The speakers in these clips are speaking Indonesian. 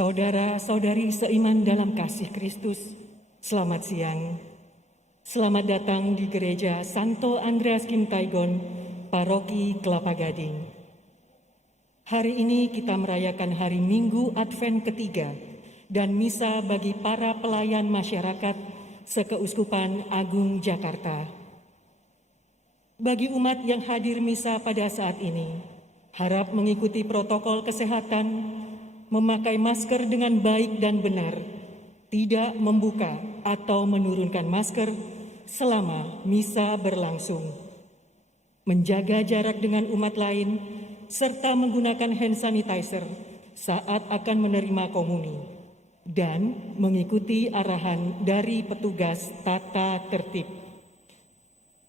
Saudara-saudari seiman dalam kasih Kristus, selamat siang. Selamat datang di Gereja Santo Andreas Kim Taigon, Paroki Kelapa Gading. Hari ini kita merayakan hari Minggu Advent ketiga dan misa bagi para pelayan masyarakat Sekeuskupan Agung Jakarta. Bagi umat yang hadir misa pada saat ini, harap mengikuti protokol kesehatan, memakai masker dengan baik dan benar, tidak membuka atau menurunkan masker selama misa berlangsung, menjaga jarak dengan umat lain, serta menggunakan hand sanitizer saat akan menerima komuni, dan mengikuti arahan dari petugas tata tertib.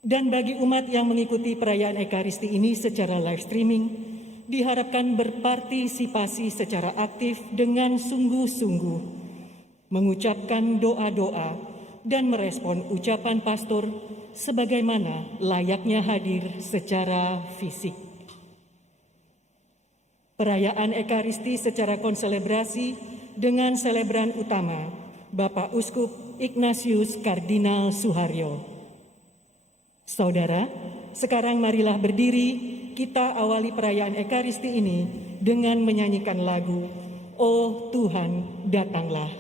Dan bagi umat yang mengikuti perayaan Ekaristi ini secara live streaming, diharapkan berpartisipasi secara aktif dengan sungguh-sungguh, mengucapkan doa-doa dan merespon ucapan pastor sebagaimana layaknya hadir secara fisik. Perayaan Ekaristi secara konselebrasi dengan selebran utama Bapak Uskup Ignatius Kardinal Suharyo. Saudara, sekarang marilah berdiri, kita awali perayaan Ekaristi ini dengan menyanyikan lagu "Oh Tuhan, Datanglah".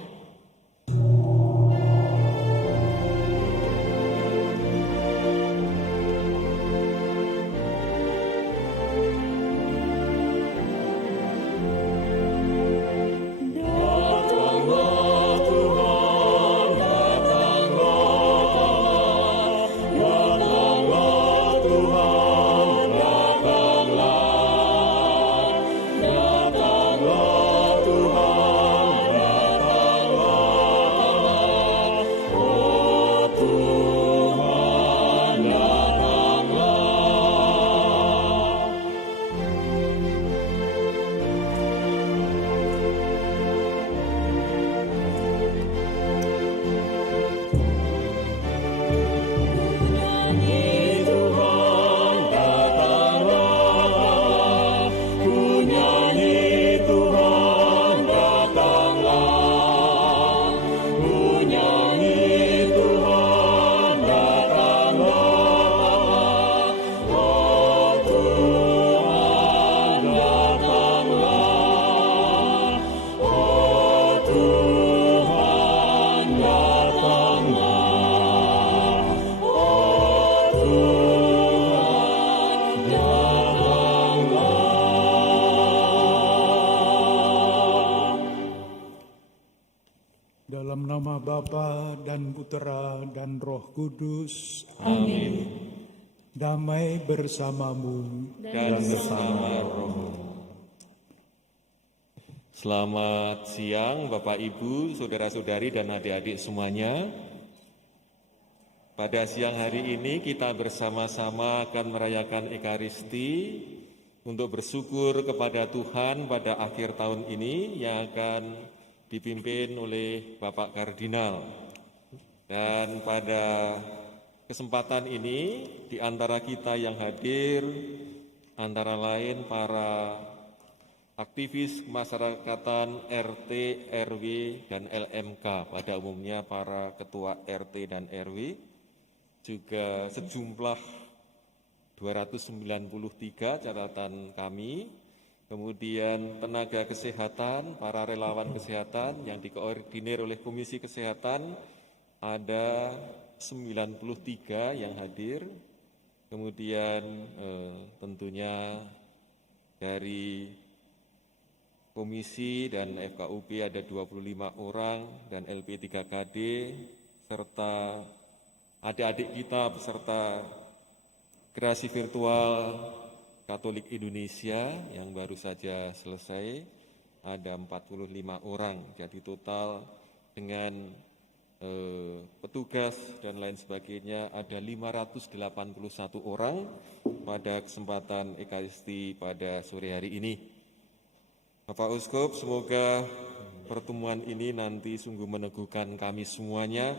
Dalam nama Bapa dan Putera dan Roh Kudus. Amin. Damai bersamamu dan bersama rohmu. Selamat siang Bapak Ibu, saudara-saudari dan adik-adik semuanya. Pada siang hari ini kita bersama-sama akan merayakan Ekaristi untuk bersyukur kepada Tuhan pada akhir tahun ini yang akan dipimpin oleh Bapak Kardinal. Dan pada kesempatan ini, di antara kita yang hadir, antara lain para aktivis kemasyarakatan RT, RW, dan LMK, pada umumnya para ketua RT dan RW, juga sejumlah 293 catatan kami, kemudian tenaga kesehatan, para relawan kesehatan yang dikoordinir oleh Komisi Kesehatan, ada 93 yang hadir, kemudian tentunya dari Komisi dan FKUP ada 25 orang, dan LP3KD, serta adik-adik kita beserta Gerasi Virtual Katolik Indonesia yang baru saja selesai, ada 45 orang, jadi total dengan petugas dan lain sebagainya ada 581 orang pada kesempatan Ekaristi pada sore hari ini. Bapak Uskup, semoga pertemuan ini nanti sungguh meneguhkan kami semuanya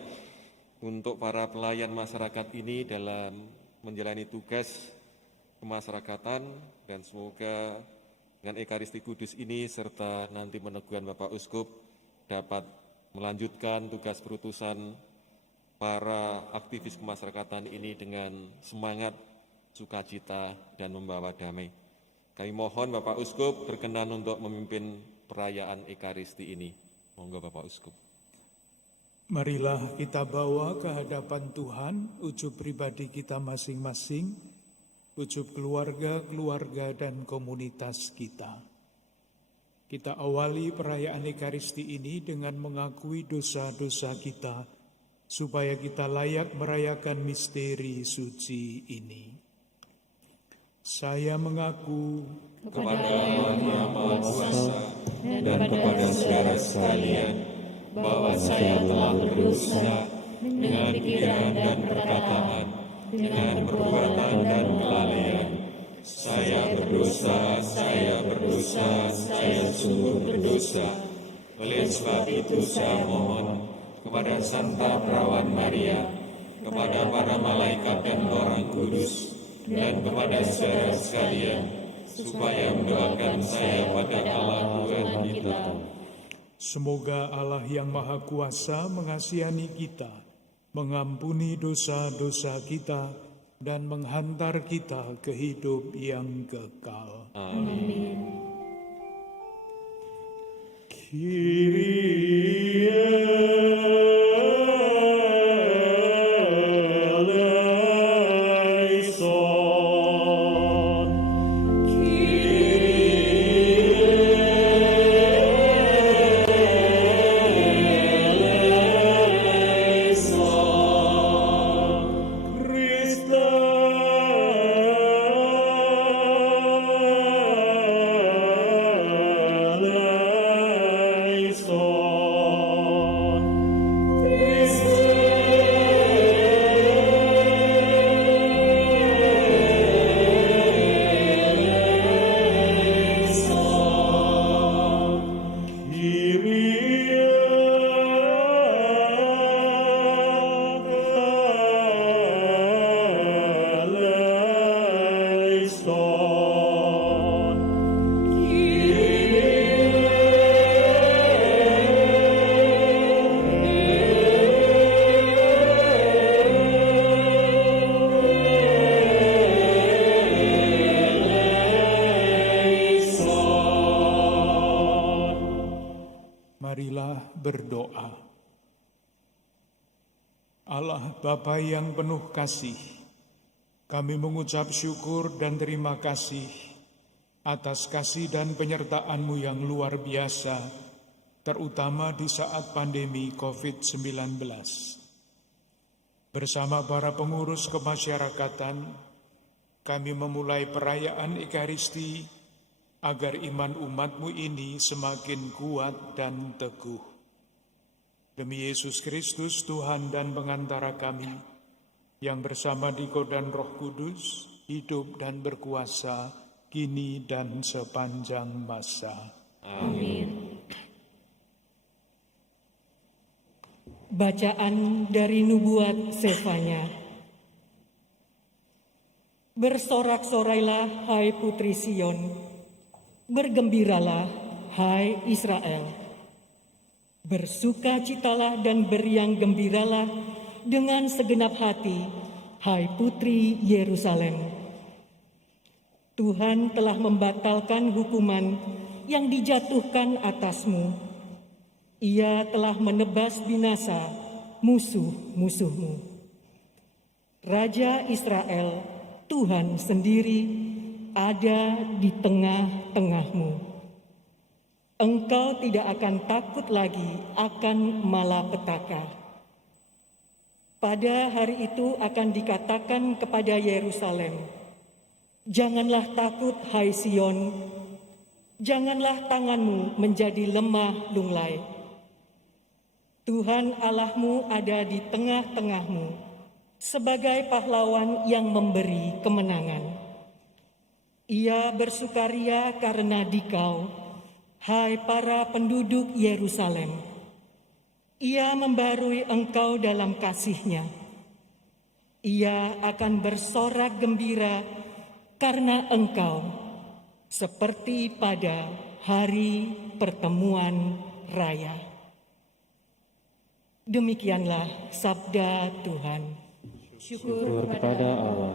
untuk para pelayan masyarakat ini dalam menjalani tugas kemasyarakatan, dan semoga dengan Ekaristi Kudus ini serta nanti meneguhan Bapak Uskup dapat melanjutkan tugas perutusan para aktivis kemasyarakatan ini dengan semangat, sukacita, dan membawa damai. Kami mohon Bapak Uskup berkenan untuk memimpin perayaan Ekaristi ini. Monggo Bapak Uskup. Marilah kita bawa ke hadapan Tuhan ujub pribadi kita masing-masing, ujub keluarga, dan komunitas kita. Kita awali perayaan Ekaristi ini dengan mengakui dosa-dosa kita, supaya kita layak merayakan misteri suci ini. Saya mengaku kepada Allah yang Maha Kuasa dan kepada saudara sekalian, bahwa saya telah berdosa dengan pikiran dan perkataan, dengan perbuatan dan kelalaian. Saya berdosa, saya sungguh berdosa. Oleh sebab itu saya mohon kepada Santa Perawan Maria, kepada para malaikat dan orang kudus, dan kepada saudara sekalian, supaya mendoakan saya pada Allah Tuhan kita. Semoga Allah yang Maha Kuasa mengasihani kita, mengampuni dosa-dosa kita, dan menghantar kita ke hidup yang kekal. Amin. Berdoa. Allah Bapa yang penuh kasih, kami mengucap syukur dan terima kasih atas kasih dan penyertaan-Mu yang luar biasa, terutama di saat pandemi COVID-19. Bersama para pengurus kemasyarakatan, kami memulai perayaan Ekaristi agar iman umat-Mu ini semakin kuat dan teguh. Demi Yesus Kristus, Tuhan dan pengantara kami, yang bersama Diko dan Roh Kudus, hidup dan berkuasa, kini dan sepanjang masa. Amin. Bacaan dari nubuat Sefanya. Bersorak-sorailah, hai putri Sion, bergembiralah, hai Israel. Bersukacitalah dan beriang gembiralah dengan segenap hati, hai putri Yerusalem. Tuhan telah membatalkan hukuman yang dijatuhkan atasmu. Ia telah menebas binasa musuh-musuhmu. Raja Israel, Tuhan sendiri, ada di tengah-tengahmu. Engkau tidak akan takut lagi akan malapetaka. Pada hari itu akan dikatakan kepada Yerusalem, janganlah takut, hai Sion, janganlah tanganmu menjadi lemah lunglai. Tuhan Allahmu ada di tengah-tengahmu sebagai pahlawan yang memberi kemenangan. Ia bersukaria karena dikau, hai para penduduk Yerusalem. Ia membarui engkau dalam kasih-Nya. Ia akan bersorak gembira karena engkau, seperti pada hari pertemuan raya. Demikianlah sabda Tuhan. Syukur kepada Allah.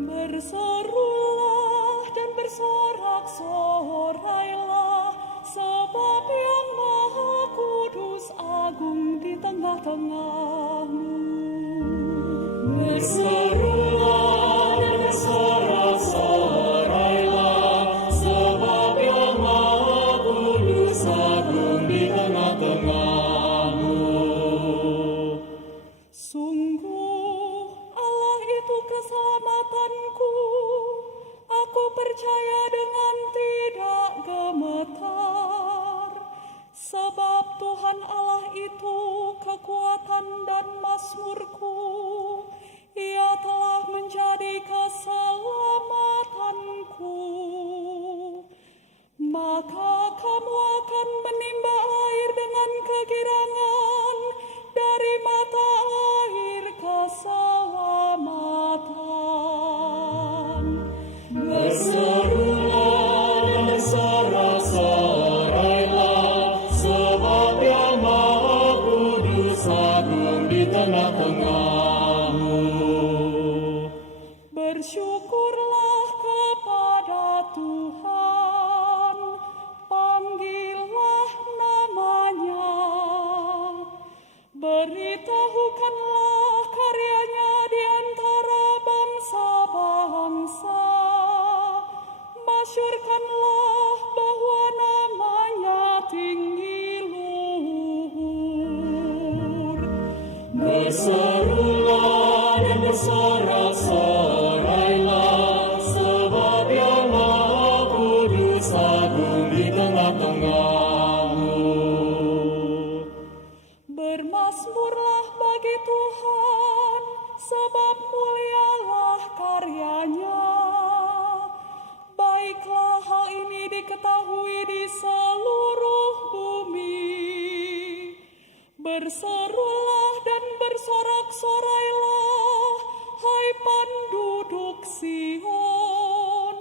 Berserulah dan bersorak-sorailah, sebab Yang Maha Kudus agung di tengah-tengahmu. Berserulah dan bersorak-sorailah, sebab Yang Maha Kudus agung di tengah-tengahmu. Sungguh Allah itu keselamatanku, aku percaya dengan tidak gemetar. Sebab Tuhan Allah itu kekuatan dan mazmurku, Ia telah menjadi keselamatanku. Maka kamu akan menimba air dengan kegirangan dari mata air keselamatan. Berserulah dan bersorak-sorailah, sebab Yang Maha Kudus agung di tengah-tengahmu. Bersyukurlah kepada Tuhan, panggillah namanya, beritahukanlah karyanya di antara bangsa-bangsa, masyurkanlah bahwa namanya tinggi luhur. Berserulah dan bersorak-sorailah, sebab Yang Maha Kudus agung di tengah-tengahmu. Bermazmurlah bagi Tuhan, sebab mulialah karyanya. Baiklah hal ini diketahui di seluruh bumi. Berserulah dan bersorak-sorailah, hai penduduk Sion,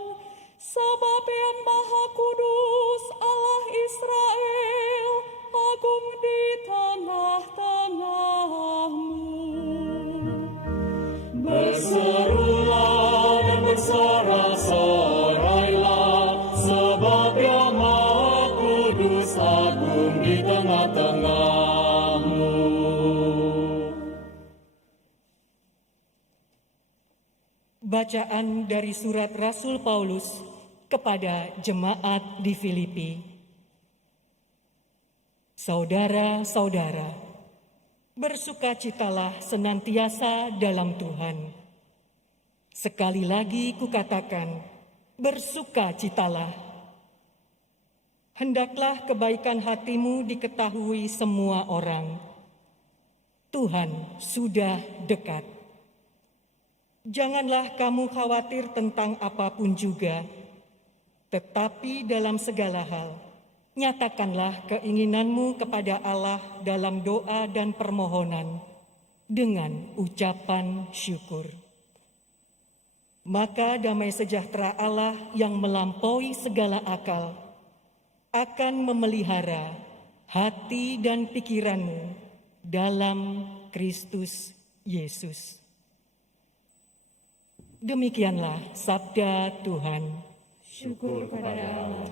sebab Yang Maha Kudus Allah Israel agung di tengah-tengahmu. Berserulah dan bersorak-sorailah, sebab Yang Maha Kudus agung di tengah-tengahmu. Bacaan dari surat Rasul Paulus kepada jemaat di Filipi. Saudara-saudara, bersukacitalah senantiasa dalam Tuhan. Sekali lagi kukatakan, bersukacitalah. Hendaklah kebaikan hatimu diketahui semua orang. Tuhan sudah dekat. Janganlah kamu khawatir tentang apapun juga, tetapi dalam segala hal, nyatakanlah keinginanmu kepada Allah dalam doa dan permohonan dengan ucapan syukur. Maka damai sejahtera Allah yang melampaui segala akal akan memelihara hati dan pikiranmu dalam Kristus Yesus. Demikianlah sabda Tuhan. Syukur kepada Allah.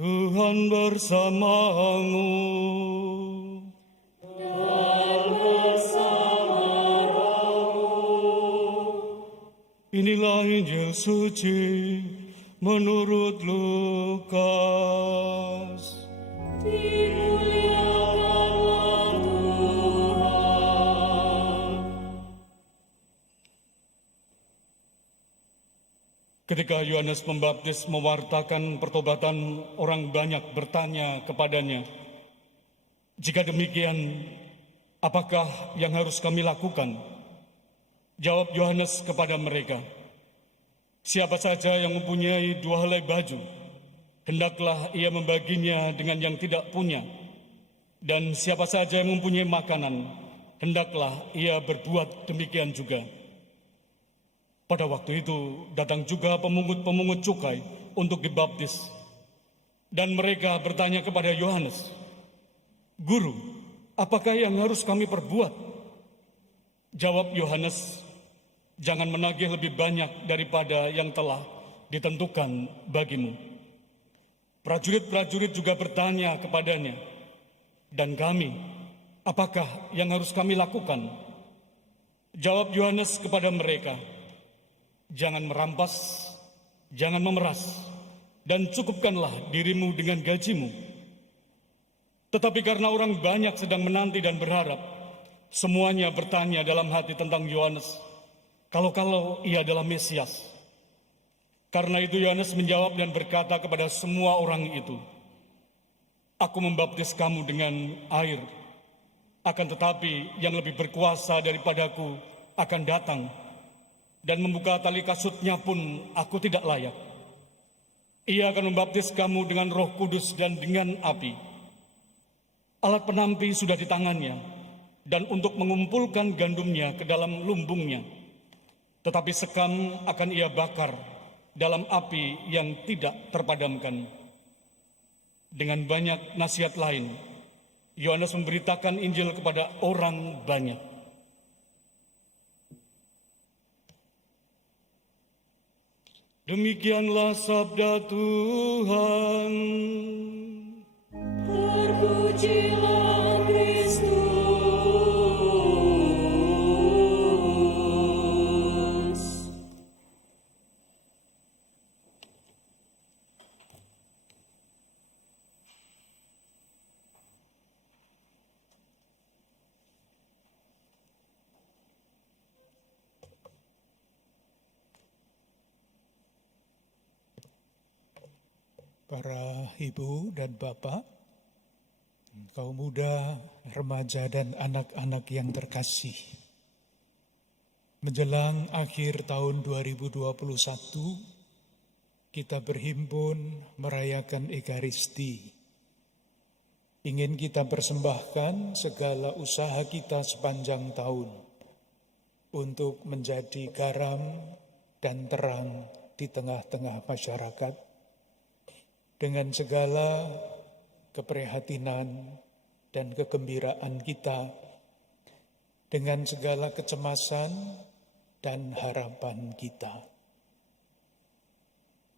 Tuhan bersamamu. Inilah Injil suci menurut Lukas. Dimuliakanlah Tuhan. Ketika Yohanes Pembaptis mewartakan pertobatan, orang banyak bertanya kepadanya, "Jika demikian, apakah yang harus kami lakukan?" Jawab Yohanes kepada mereka, "Siapa saja yang mempunyai 2 helai baju, hendaklah ia membaginya dengan yang tidak punya. Dan siapa saja yang mempunyai makanan, hendaklah ia berbuat demikian juga." Pada waktu itu datang juga pemungut-pemungut cukai untuk dibaptis. Dan mereka bertanya kepada Yohanes, "Guru, apakah yang harus kami perbuat?" Jawab Yohanes, "Jangan menagih lebih banyak daripada yang telah ditentukan bagimu." Prajurit-prajurit juga bertanya kepadanya, "Dan kami, apakah yang harus kami lakukan?" Jawab Yohanes kepada mereka, "Jangan merampas, jangan memeras, dan cukupkanlah dirimu dengan gajimu. Tetapi karena orang banyak sedang menanti dan berharap, semuanya bertanya dalam hati tentang Yohanes, kalau ia adalah Mesias." Karena itu Yohanes menjawab dan berkata kepada semua orang itu, "Aku membaptis kamu dengan air, akan tetapi yang lebih berkuasa daripadaku akan datang, dan membuka tali kasutnya pun aku tidak layak. Ia akan membaptis kamu dengan Roh Kudus dan dengan api. Alat penampi sudah di tangannya, dan untuk mengumpulkan gandumnya ke dalam lumbungnya. Tetapi sekam akan ia bakar dalam api yang tidak terpadamkan." Dengan banyak nasihat lain, Yohanes memberitakan Injil kepada orang banyak. Demikianlah sabda Tuhan. Terpujilah Kristus. Para ibu dan bapak, kaum muda, remaja, dan anak-anak yang terkasih. Menjelang akhir tahun 2021, kita berhimpun merayakan Ekaristi. Ingin kita persembahkan segala usaha kita sepanjang tahun untuk menjadi garam dan terang di tengah-tengah masyarakat, dengan segala keprihatinan dan kegembiraan kita, dengan segala kecemasan dan harapan kita.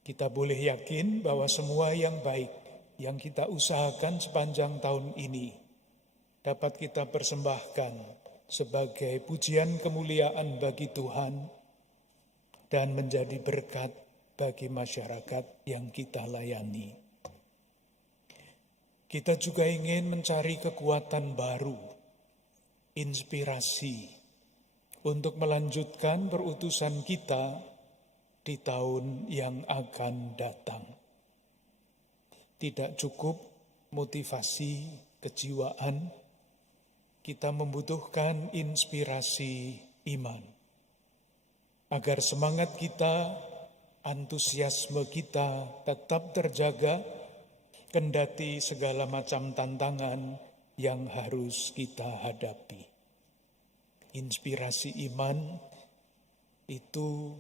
Kita boleh yakin bahwa semua yang baik yang kita usahakan sepanjang tahun ini dapat kita persembahkan sebagai pujian kemuliaan bagi Tuhan dan menjadi berkat bagi masyarakat yang kita layani. Kita juga ingin mencari kekuatan baru, inspirasi untuk melanjutkan perutusan kita di tahun yang akan datang. Tidak cukup motivasi kejiwaan, kita membutuhkan inspirasi iman. Agar semangat kita, antusiasme kita tetap terjaga, kendati segala macam tantangan yang harus kita hadapi. Inspirasi iman itu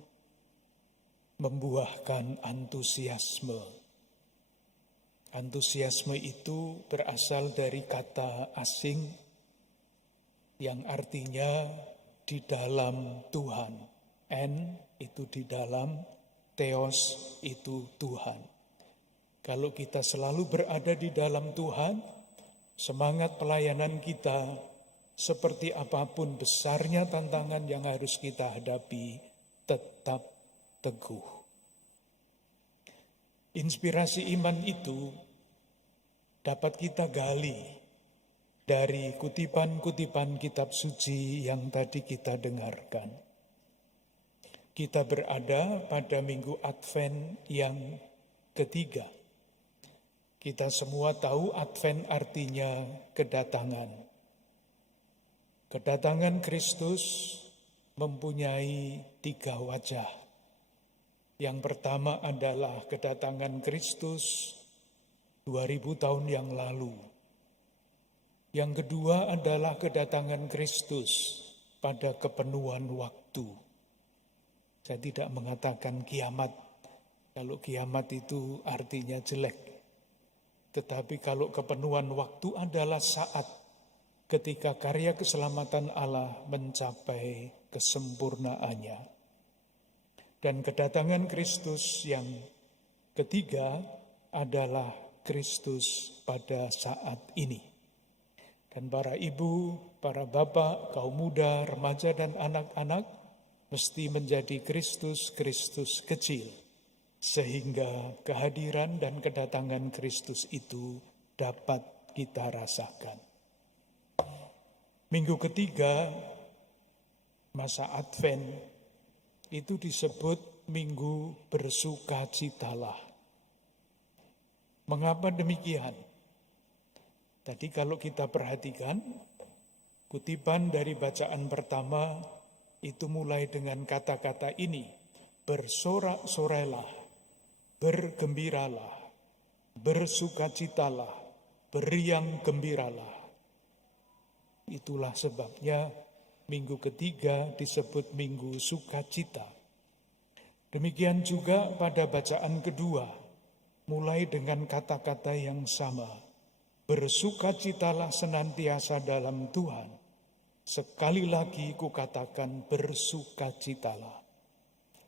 membuahkan antusiasme. Antusiasme itu berasal dari kata asing yang artinya di dalam Tuhan. En itu di dalam, Theos itu Tuhan. Kalau kita selalu berada di dalam Tuhan, semangat pelayanan kita, seperti apapun besarnya tantangan yang harus kita hadapi, tetap teguh. Inspirasi iman itu dapat kita gali dari kutipan-kutipan kitab suci yang tadi kita dengarkan. Kita berada pada minggu Advent yang ketiga. Kita semua tahu Advent artinya kedatangan. Kedatangan Kristus mempunyai 3 wajah. Yang pertama adalah kedatangan Kristus 2000 tahun yang lalu. Yang kedua adalah kedatangan Kristus pada kepenuhan waktu. Saya tidak mengatakan kiamat. Kalau kiamat itu artinya jelek. Tetapi kalau kepenuhan waktu adalah saat ketika karya keselamatan Allah mencapai kesempurnaannya. Dan kedatangan Kristus yang ketiga adalah Kristus pada saat ini. Dan para ibu, para bapak, kaum muda, remaja dan anak-anak mesti menjadi Kristus kecil. Sehingga kehadiran dan kedatangan Kristus itu dapat kita rasakan. Minggu ketiga, masa Advent, itu disebut Minggu Bersukacitalah. Mengapa demikian? Tadi kalau kita perhatikan, kutipan dari bacaan pertama itu mulai dengan kata-kata ini, bersorak-sorailah, bergembiralah, bersukacitalah, beriang gembiralah. Itulah sebabnya minggu ketiga disebut Minggu Sukacita. Demikian juga pada bacaan kedua, mulai dengan kata-kata yang sama. Bersukacitalah senantiasa dalam Tuhan. Sekali lagi kukatakan bersukacitalah.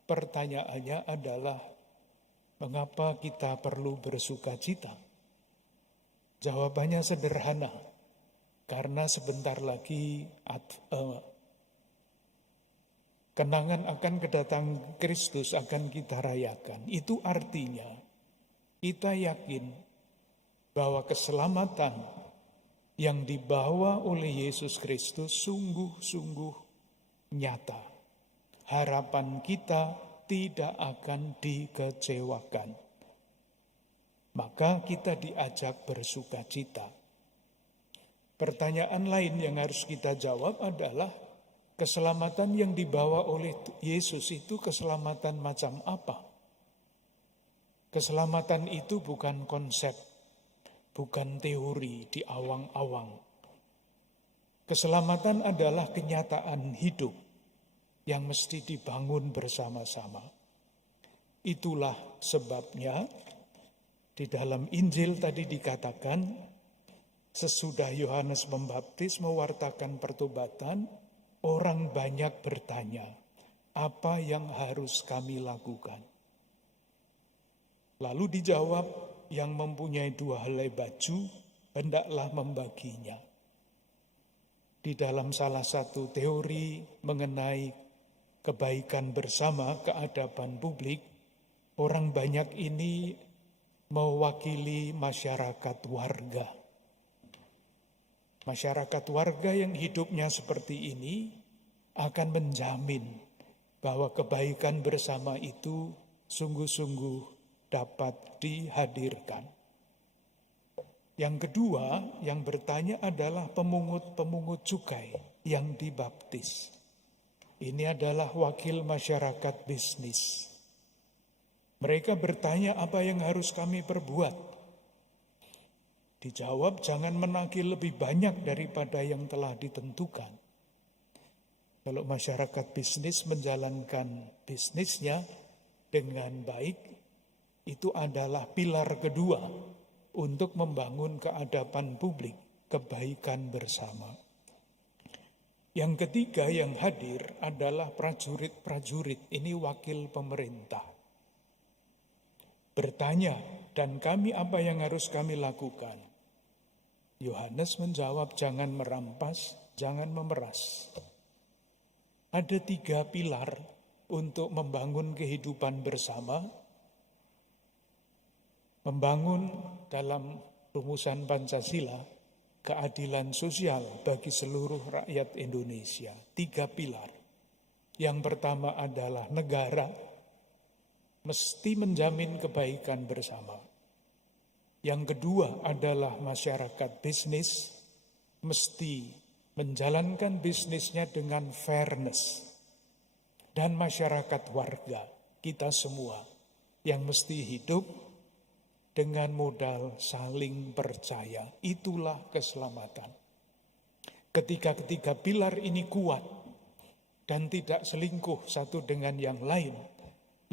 Pertanyaannya adalah, mengapa kita perlu bersukacita? Jawabannya sederhana, karena sebentar lagi kenangan akan kedatangan Kristus akan kita rayakan. Itu artinya kita yakin bahwa keselamatan yang dibawa oleh Yesus Kristus sungguh-sungguh nyata. Harapan kita tidak akan dikecewakan. Maka kita diajak bersukacita. Pertanyaan lain yang harus kita jawab adalah, keselamatan yang dibawa oleh Yesus itu keselamatan macam apa? Keselamatan itu bukan konsep, bukan teori di awang-awang. Keselamatan adalah kenyataan hidup yang mesti dibangun bersama-sama. Itulah sebabnya di dalam Injil tadi dikatakan, sesudah Yohanes Pembaptis mewartakan pertobatan, orang banyak bertanya, apa yang harus kami lakukan? Lalu dijawab, yang mempunyai 2 helai baju, hendaklah membaginya. Di dalam salah satu teori mengenai kebaikan bersama, keadaban publik, orang banyak ini mewakili masyarakat warga. Masyarakat warga yang hidupnya seperti ini akan menjamin bahwa kebaikan bersama itu sungguh-sungguh dapat dihadirkan. Yang kedua, yang bertanya adalah pemungut-pemungut cukai yang dibaptis. Ini adalah wakil masyarakat bisnis. Mereka bertanya, apa yang harus kami perbuat? Dijawab, jangan menagih lebih banyak daripada yang telah ditentukan. Kalau masyarakat bisnis menjalankan bisnisnya dengan baik, itu adalah pilar kedua untuk membangun keadaban publik, kebaikan bersama. Yang ketiga yang hadir adalah prajurit-prajurit, ini wakil pemerintah. Bertanya, Dan kami apa yang harus kami lakukan? Yohanes menjawab, jangan merampas, jangan memeras. Ada 3 pilar untuk membangun kehidupan bersama. Membangun dalam rumusan Pancasila, keadilan sosial bagi seluruh rakyat Indonesia. 3 pilar. Yang pertama adalah negara mesti menjamin kebaikan bersama. Yang kedua adalah masyarakat bisnis mesti menjalankan bisnisnya dengan fairness. Dan masyarakat warga, kita semua yang mesti hidup dengan modal saling percaya. Itulah keselamatan. Ketika ketiga pilar ini kuat dan tidak selingkuh satu dengan yang lain,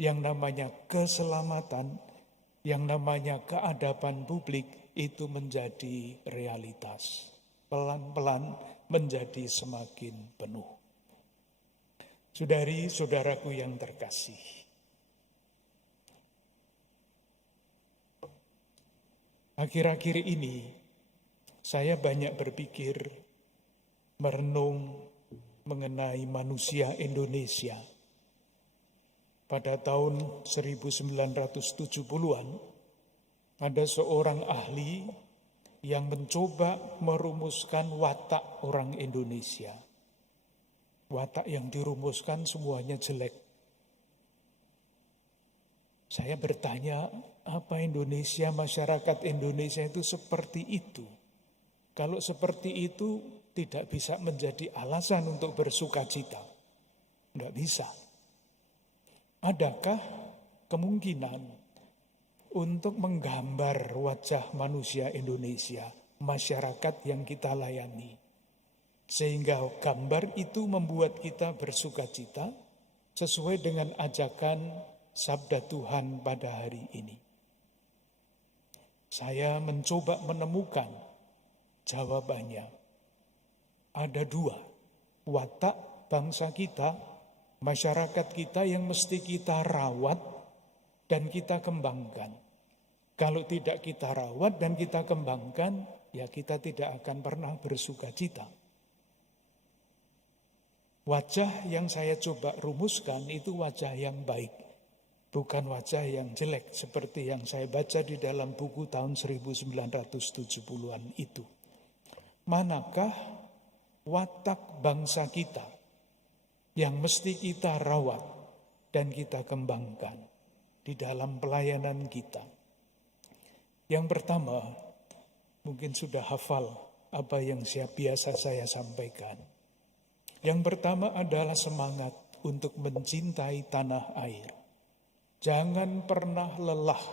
yang namanya keselamatan, yang namanya keadaban publik itu menjadi realitas. Pelan-pelan menjadi semakin penuh. Saudari-saudaraku yang terkasih, akhir-akhir ini saya banyak berpikir, merenung mengenai manusia Indonesia. Pada tahun 1970-an, ada seorang ahli yang mencoba merumuskan watak orang Indonesia. Watak yang dirumuskan semuanya jelek. Saya bertanya, apa Indonesia, masyarakat Indonesia itu seperti itu? Kalau seperti itu, tidak bisa menjadi alasan untuk bersukacita. Tidak bisa. Adakah kemungkinan untuk menggambar wajah manusia Indonesia, masyarakat yang kita layani, sehingga gambar itu membuat kita bersukacita sesuai dengan ajakan sabda Tuhan pada hari ini? Saya mencoba menemukan jawabannya. Ada 2, watak bangsa kita, masyarakat kita yang mesti kita rawat dan kita kembangkan. Kalau tidak kita rawat dan kita kembangkan, ya kita tidak akan pernah bersukacita. Wajah yang saya coba rumuskan itu wajah yang baik, bukan wajah yang jelek seperti yang saya baca di dalam buku tahun 1970-an itu. Manakah watak bangsa kita yang mesti kita rawat dan kita kembangkan di dalam pelayanan kita? Yang pertama, mungkin sudah hafal apa yang biasa saya sampaikan. Yang pertama adalah semangat untuk mencintai tanah air. Jangan pernah lelah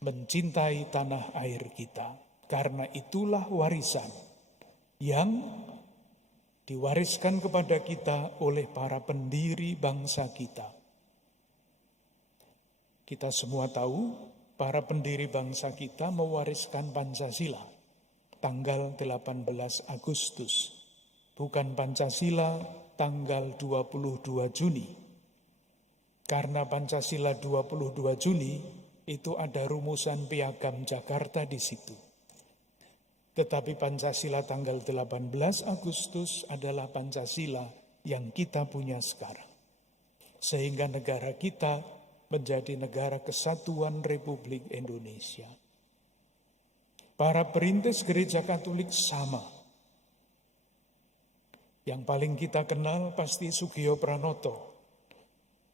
mencintai tanah air kita, karena itulah warisan yang diwariskan kepada kita oleh para pendiri bangsa kita. Kita semua tahu para pendiri bangsa kita mewariskan Pancasila tanggal 18 Agustus. Bukan Pancasila tanggal 22 Juni. Karena Pancasila 22 Juni itu ada rumusan Piagam Jakarta di situ. Tetapi Pancasila tanggal 18 Agustus adalah Pancasila yang kita punya sekarang. Sehingga negara kita menjadi negara kesatuan Republik Indonesia. Para perintis gereja Katolik sama. Yang paling kita kenal pasti Sugio Pranoto.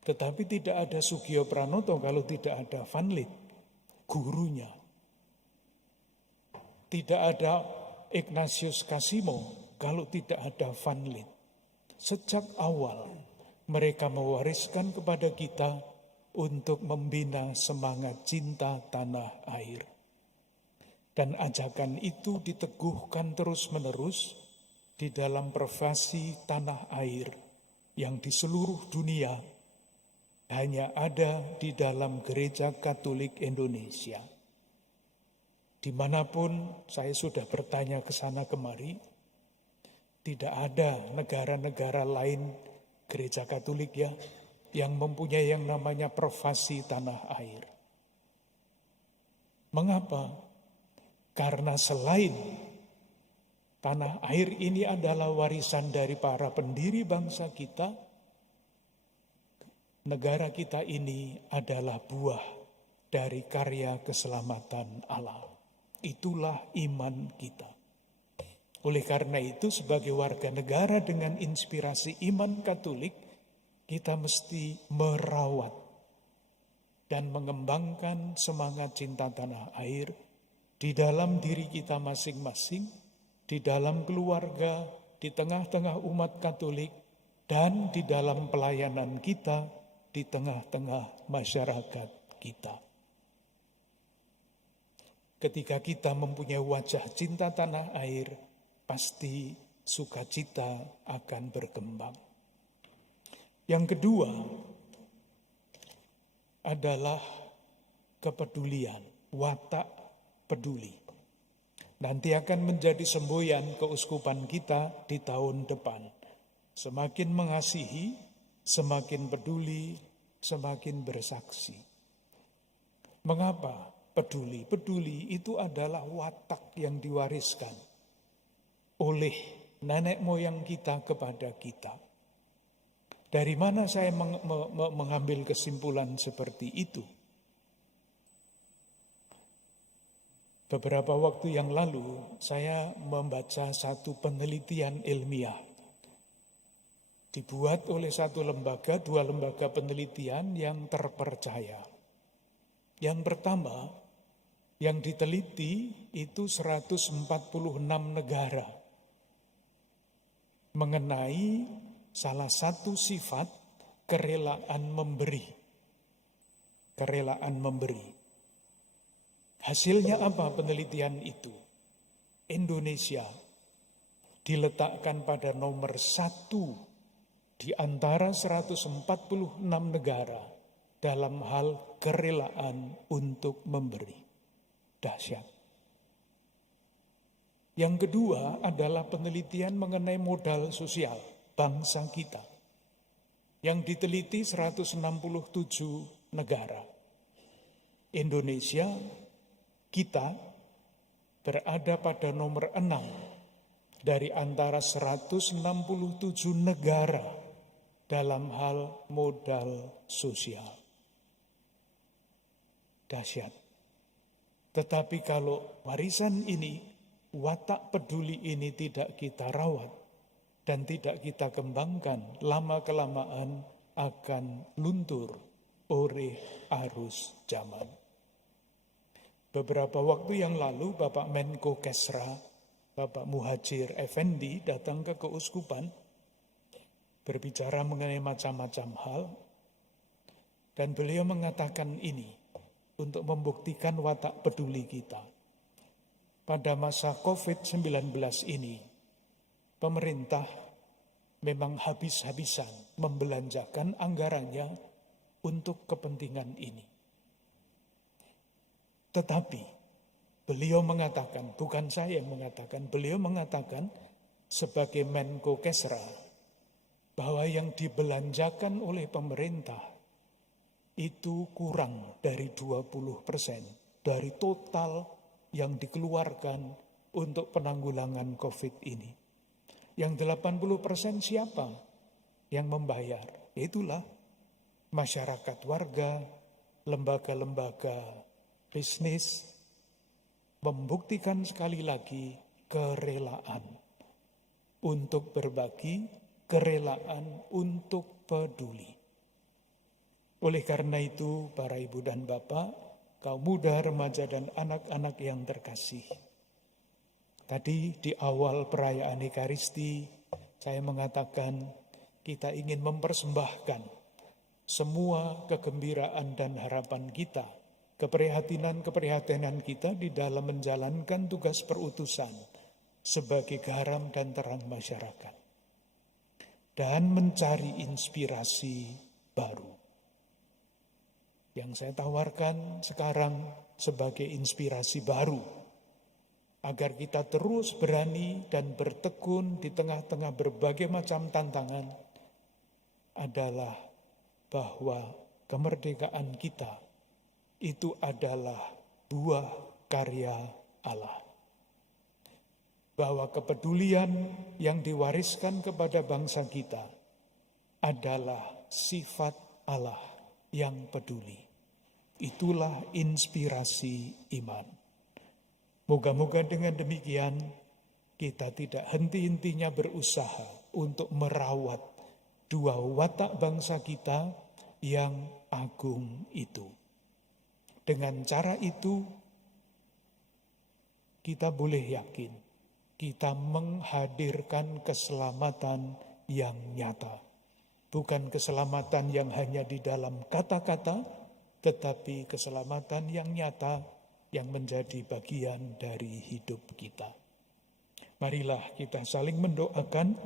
Tetapi tidak ada Sugio Pranoto kalau tidak ada Van Lith, gurunya. Tidak ada Ignatius Casimo kalau tidak ada Van Lith. Sejak awal mereka mewariskan kepada kita untuk membina semangat cinta tanah air. Dan ajakan itu diteguhkan terus-menerus di dalam pervasi tanah air yang di seluruh dunia hanya ada di dalam Gereja Katolik Indonesia. Dimanapun saya sudah bertanya ke sana kemari, tidak ada negara-negara lain Gereja Katolik ya yang mempunyai yang namanya pervasi tanah air. Mengapa? Karena selain tanah air ini adalah warisan dari para pendiri bangsa kita, negara kita ini adalah buah dari karya keselamatan Allah. Itulah iman kita. Oleh karena itu, sebagai warga negara dengan inspirasi iman Katolik, kita mesti merawat dan mengembangkan semangat cinta tanah air di dalam diri kita masing-masing, di dalam keluarga, di tengah-tengah umat Katolik, dan di dalam pelayanan kita di tengah-tengah masyarakat kita. Ketika kita mempunyai wajah cinta tanah air, pasti sukacita akan berkembang. Yang kedua adalah kepedulian, watak peduli. Nanti akan menjadi semboyan keuskupan kita di tahun depan. Semakin mengasihi, semakin peduli, semakin bersaksi. Mengapa peduli? Peduli itu adalah watak yang diwariskan oleh nenek moyang kita kepada kita. Dari mana saya mengambil kesimpulan seperti itu? Beberapa waktu yang lalu saya membaca satu penelitian ilmiah. Dibuat oleh dua lembaga penelitian yang terpercaya. Yang pertama, yang diteliti itu 146 negara mengenai salah satu sifat kerelaan memberi. Kerelaan memberi. Hasilnya apa penelitian itu? Indonesia diletakkan pada nomor 1 di antara 146 negara dalam hal kerelaan untuk memberi. Dahsyat. Yang kedua adalah penelitian mengenai modal sosial bangsa kita. Yang diteliti 167 negara. Indonesia, kita berada pada nomor 6 dari antara 167 negara dalam hal modal sosial. Dahsyat. Tetapi kalau warisan ini, watak peduli ini tidak kita rawat dan tidak kita kembangkan, lama-kelamaan akan luntur oleh arus zaman. Beberapa waktu yang lalu Bapak Menko Kesra, Bapak Muhajir Effendi datang ke keuskupan, berbicara mengenai macam-macam hal, dan beliau mengatakan ini untuk membuktikan watak peduli kita. Pada masa COVID-19 ini, pemerintah memang habis-habisan membelanjakan anggarannya untuk kepentingan ini. Tetapi beliau mengatakan, bukan saya yang mengatakan, beliau mengatakan sebagai Menko Kesra bahwa yang dibelanjakan oleh pemerintah itu kurang dari 20% dari total yang dikeluarkan untuk penanggulangan COVID ini. Yang 80% siapa yang membayar? Itulah masyarakat warga, lembaga-lembaga bisnis, membuktikan sekali lagi kerelaan untuk berbagi, kerelaan untuk peduli. Oleh karena itu, para ibu dan bapak, kaum muda, remaja, dan anak-anak yang terkasih. Tadi di awal perayaan Ekaristi, saya mengatakan kita ingin mempersembahkan semua kegembiraan dan harapan kita, keprihatinan kita di dalam menjalankan tugas perutusan sebagai garam dan terang masyarakat. Dan mencari inspirasi baru. Yang saya tawarkan sekarang sebagai inspirasi baru, agar kita terus berani dan bertekun di tengah-tengah berbagai macam tantangan, adalah bahwa kemerdekaan kita itu adalah buah karya Allah. Bahwa kepedulian yang diwariskan kepada bangsa kita adalah sifat Allah yang peduli. Itulah inspirasi iman. Moga-moga dengan demikian kita tidak henti-hentinya berusaha untuk merawat dua watak bangsa kita yang agung itu. Dengan cara itu kita boleh yakin kita menghadirkan keselamatan yang nyata. Bukan keselamatan yang hanya di dalam kata-kata, tetapi keselamatan yang nyata yang menjadi bagian dari hidup kita. Marilah kita saling mendoakan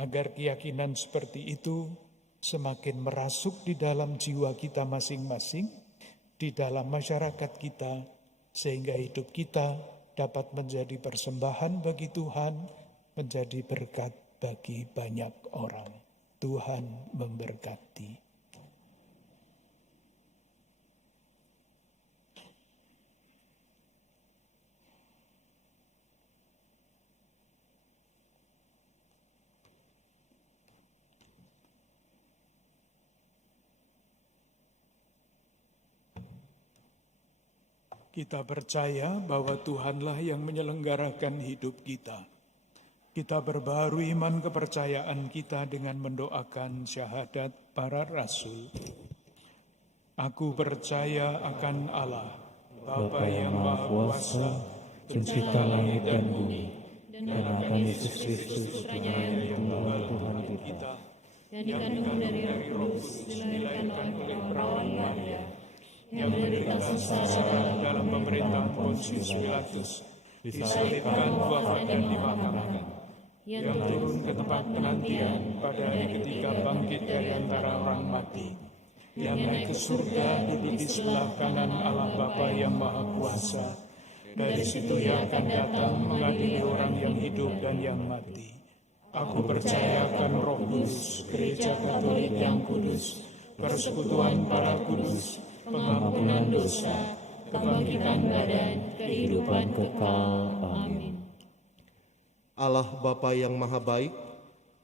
agar keyakinan seperti itu semakin merasuk di dalam jiwa kita masing-masing, di dalam masyarakat kita, sehingga hidup kita dapat menjadi persembahan bagi Tuhan, menjadi berkat bagi banyak orang. Tuhan memberkati. Kita percaya bahwa Tuhanlah yang menyelenggarakan hidup kita. Kita berbaharui iman kepercayaan kita dengan mendoakan syahadat para rasul. Aku percaya akan Allah, Bapa yang Maha Kuasa, Pencipta langit dan bumi, dan akan Yesus Kristus, Putra yang tunggal Tuhan kita, yang dikandung dari Roh Kudus, dilahirkan oleh perawan Maria, yang menderita sengsara dalam pemerintahan Pontius Pilatus, disalibkan, wafat dan dimakamkan, yang turun ke tempat penantian pada hari ketiga bangkit dari antara orang mati, yang naik ke surga duduk di sebelah kanan Allah Bapa yang Maha Kuasa. Dari situ ia akan datang mengadili orang yang hidup dan yang mati. Aku percaya akan Roh Kudus, Gereja Katolik yang kudus, persekutuan para kudus, pengampunan dosa, kebangkitan badan, kehidupan kekal. Amin. Allah Bapa yang Maha Baik,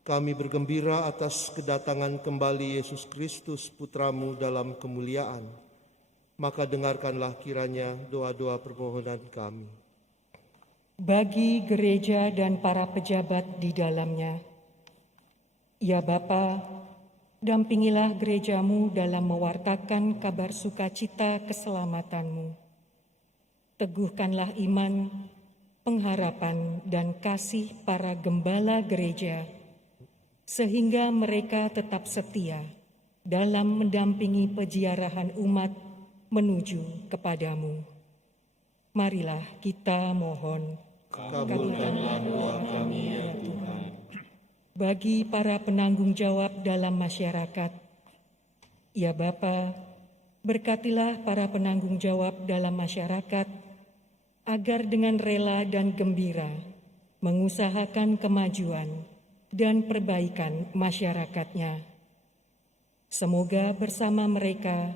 kami bergembira atas kedatangan kembali Yesus Kristus Putramu dalam kemuliaan. Maka dengarkanlah kiranya doa-doa permohonan kami. Bagi gereja dan para pejabat di dalamnya, ya Bapa, dampingilah gerejamu dalam mewartakan kabar sukacita keselamatanmu. Teguhkanlah iman, pengharapan, dan kasih para gembala gereja, sehingga mereka tetap setia dalam mendampingi peziarahan umat menuju kepadamu. Marilah kita mohon. Kabulkanlah doa kami ya Tuhan. Bagi para penanggung jawab dalam masyarakat, ya Bapa, berkatilah para penanggung jawab dalam masyarakat agar dengan rela dan gembira mengusahakan kemajuan dan perbaikan masyarakatnya. Semoga bersama mereka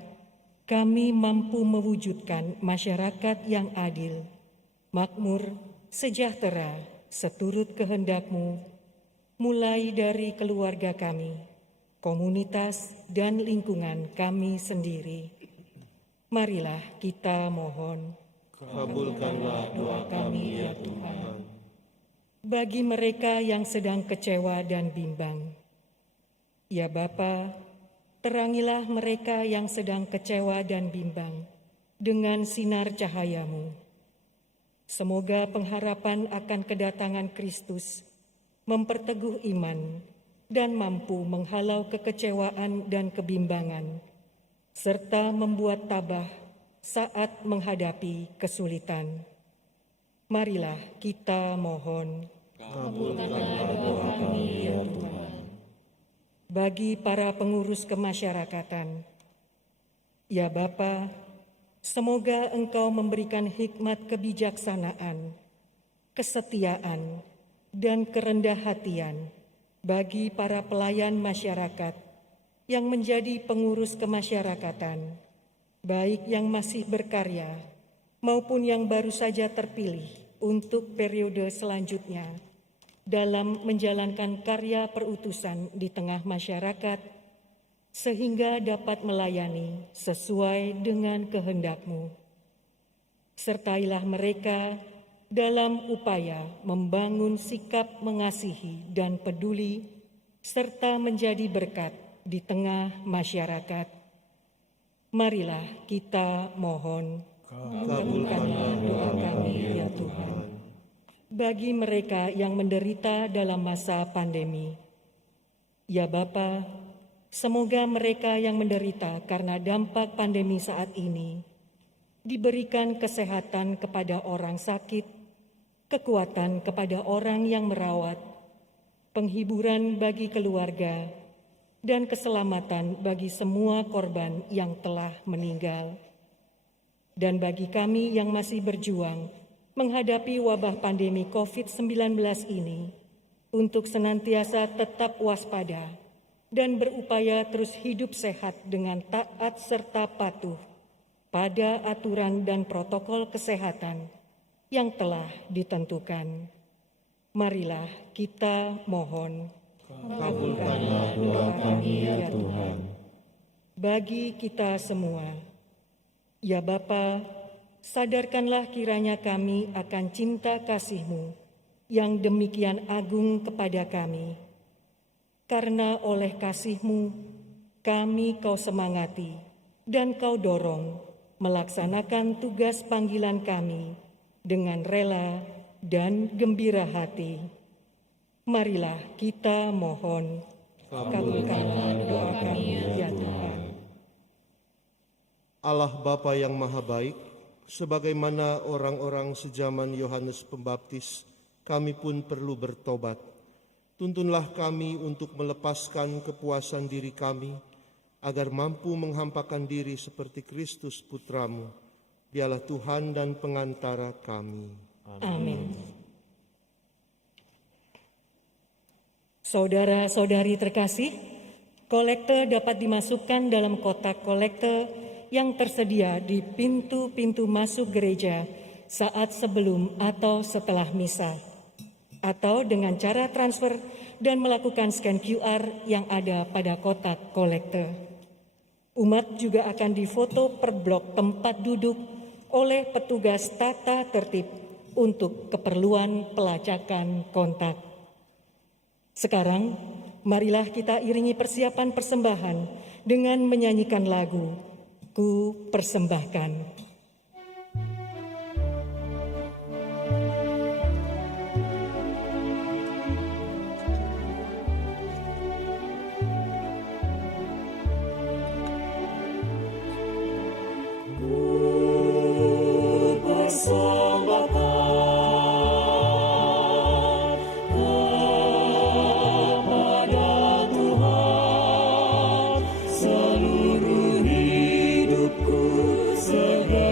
kami mampu mewujudkan masyarakat yang adil, makmur, sejahtera, seturut kehendak-Mu, mulai dari keluarga kami, komunitas, dan lingkungan kami sendiri. Marilah kita mohon. Kabulkanlah doa kami ya Tuhan. Bagi mereka yang sedang kecewa dan bimbang, ya Bapa, terangilah mereka yang sedang kecewa dan bimbang dengan sinar cahaya-Mu. Semoga pengharapan akan kedatangan Kristus memperteguh iman dan mampu menghalau kekecewaan dan kebimbangan, serta membuat tabah saat menghadapi kesulitan. Marilah kita mohon. Kabulkanlah doa kami ya Tuhan. Bagi para pengurus kemasyarakatan, ya Bapa, semoga Engkau memberikan hikmat kebijaksanaan, kesetiaan, dan kerendah hatian bagi para pelayan masyarakat yang menjadi pengurus kemasyarakatan, baik yang masih berkarya maupun yang baru saja terpilih untuk periode selanjutnya dalam menjalankan karya perutusan di tengah masyarakat, sehingga dapat melayani sesuai dengan kehendak-Mu. Sertailah mereka dalam upaya membangun sikap mengasihi dan peduli, serta menjadi berkat di tengah masyarakat. Marilah kita mohon, kabulkanlah doa kami ya Tuhan. Bagi mereka yang menderita dalam masa pandemi, ya Bapa, semoga mereka yang menderita karena dampak pandemi saat ini diberikan kesehatan kepada orang sakit, kekuatan kepada orang yang merawat, penghiburan bagi keluarga, dan keselamatan bagi semua korban yang telah meninggal. Dan bagi kami yang masih berjuang menghadapi wabah pandemi COVID-19 ini, untuk senantiasa tetap waspada dan berupaya terus hidup sehat dengan taat serta patuh pada aturan dan protokol kesehatan yang telah ditentukan. Marilah kita mohon, Kabulkanlah doa kami ya Tuhan. Bagi kita semua, ya Bapa, sadarkanlah kiranya kami akan cinta kasih-Mu yang demikian agung kepada kami. Karena oleh kasih-Mu, kami Kau semangati dan Kau dorong melaksanakan tugas panggilan kami dengan rela dan gembira hati. Marilah kita mohon, kabulkanlah doa kami ya Tuhan. Allah Bapa yang Maha Baik, sebagaimana orang-orang sejaman Yohanes Pembaptis, kami pun perlu bertobat. Tuntunlah kami untuk melepaskan kepuasan diri kami, agar mampu menghampakan diri seperti Kristus Putra-Mu. Dialah Tuhan dan pengantara kami. Amin. Saudara-saudari terkasih, kolekte dapat dimasukkan dalam kotak kolekte yang tersedia di pintu-pintu masuk gereja saat sebelum atau setelah misa, atau dengan cara transfer dan melakukan scan QR yang ada pada kotak kolekte. Umat juga akan difoto per blok tempat duduk oleh petugas tata tertib untuk keperluan pelacakan kontak. Sekarang, marilah kita iringi persiapan persembahan dengan menyanyikan lagu Ku Persembahkan. Seluruh hidupku segera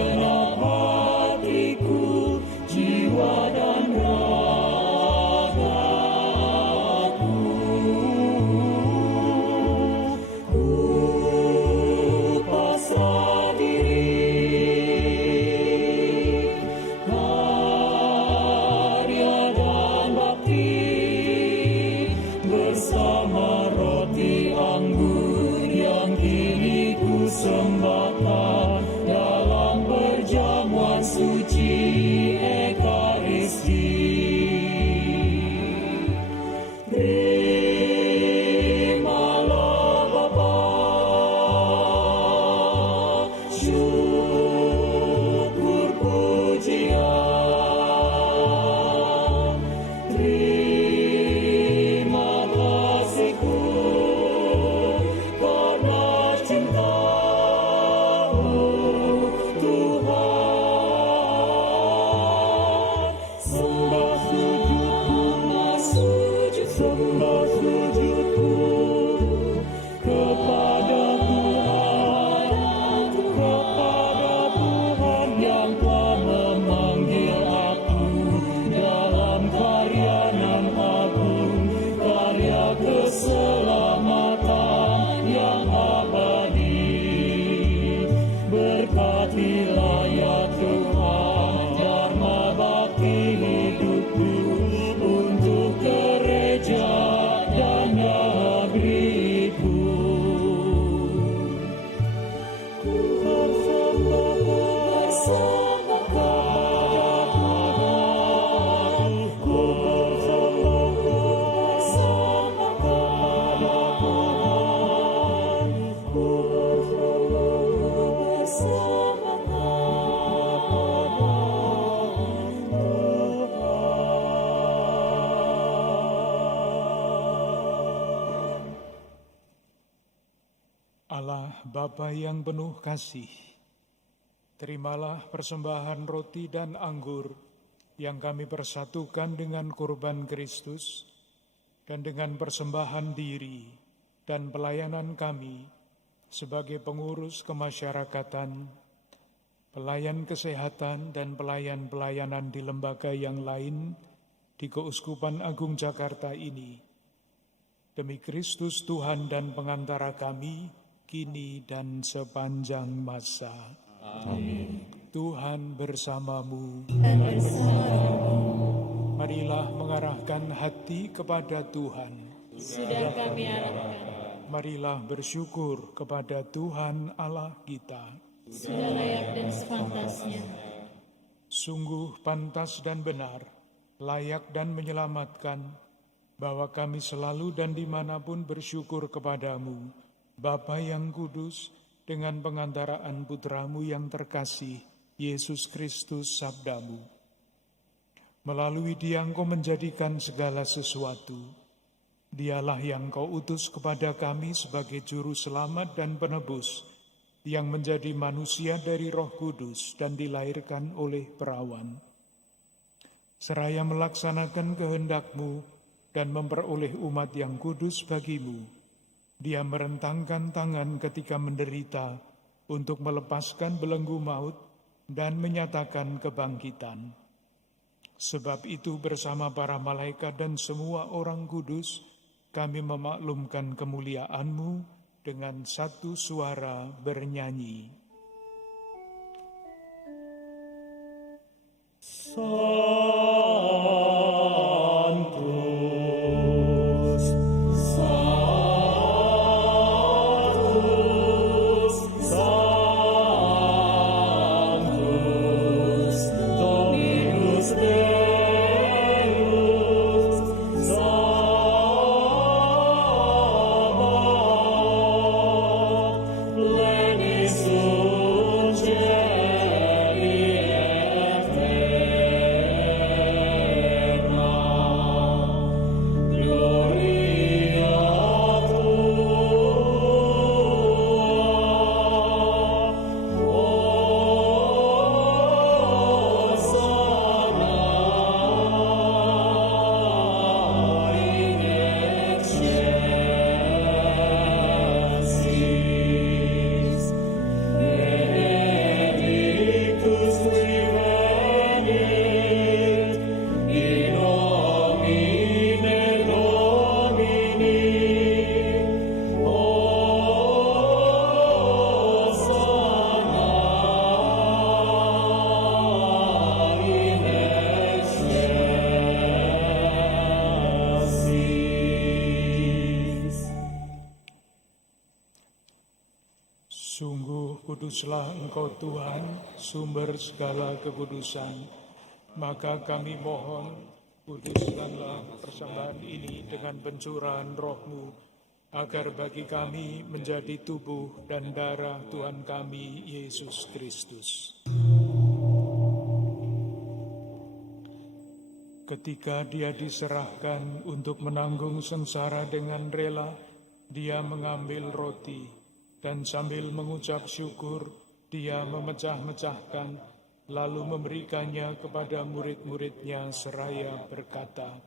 Allah Bapa yang penuh kasih, terimalah persembahan roti dan anggur yang kami persatukan dengan kurban Kristus dan dengan persembahan diri dan pelayanan kami sebagai pengurus kemasyarakatan, pelayan kesehatan dan pelayanan di lembaga yang lain di Keuskupan Agung Jakarta ini. Demi Kristus Tuhan dan pengantara kami, kini dan sepanjang masa. Amin. Tuhan bersamamu. Dan bersamamu. Marilah mengarahkan hati kepada Tuhan. Sudah kami arahkan. Marilah bersyukur kepada Tuhan Allah kita. Sudah layak dan sepantasnya. Sungguh pantas dan benar, layak dan menyelamatkan, bahwa kami selalu dan dimanapun bersyukur kepadamu, Bapa yang kudus, dengan pengantaraan Putramu yang terkasih, Yesus Kristus Sabdamu. Melalui Dia Engkau menjadikan segala sesuatu. Dialah yang Kau utus kepada kami sebagai juru selamat dan penebus, yang menjadi manusia dari Roh Kudus dan dilahirkan oleh perawan. Seraya melaksanakan kehendak-Mu dan memperoleh umat yang kudus bagimu, Dia merentangkan tangan ketika menderita untuk melepaskan belenggu maut dan menyatakan kebangkitan. Sebab itu bersama para malaikat dan semua orang kudus, kami memaklumkan kemuliaan-Mu dengan satu suara bernyanyi. Sungguh kuduslah Engkau Tuhan, sumber segala kekudusan. Maka kami mohon, kuduskanlah persembahan ini dengan pencurahan Roh-Mu, agar bagi kami menjadi tubuh dan darah Tuhan kami, Yesus Kristus. Ketika Dia diserahkan untuk menanggung sengsara dengan rela, Dia mengambil roti, dan sambil mengucap syukur, Dia memecah-mecahkan, lalu memberikannya kepada murid-muridnya seraya berkata,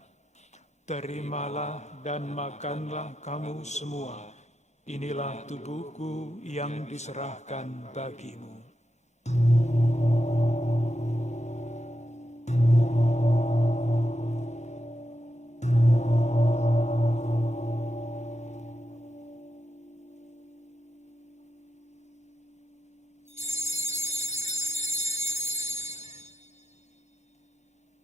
"Terimalah dan makanlah kamu semua, inilah tubuhku yang diserahkan bagimu."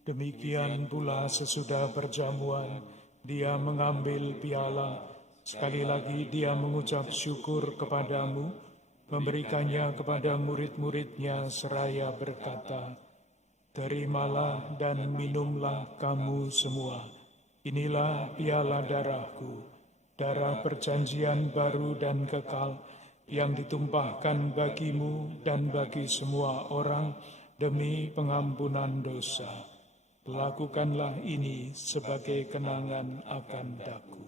Demikian pula sesudah perjamuan, Dia mengambil piala. Sekali lagi Dia mengucap syukur kepadamu, memberikannya kepada murid-muridnya seraya berkata, "Terimalah dan minumlah kamu semua. Inilah piala darahku, darah perjanjian baru dan kekal, yang ditumpahkan bagimu dan bagi semua orang demi pengampunan dosa. Lakukanlah ini sebagai kenangan akan daku."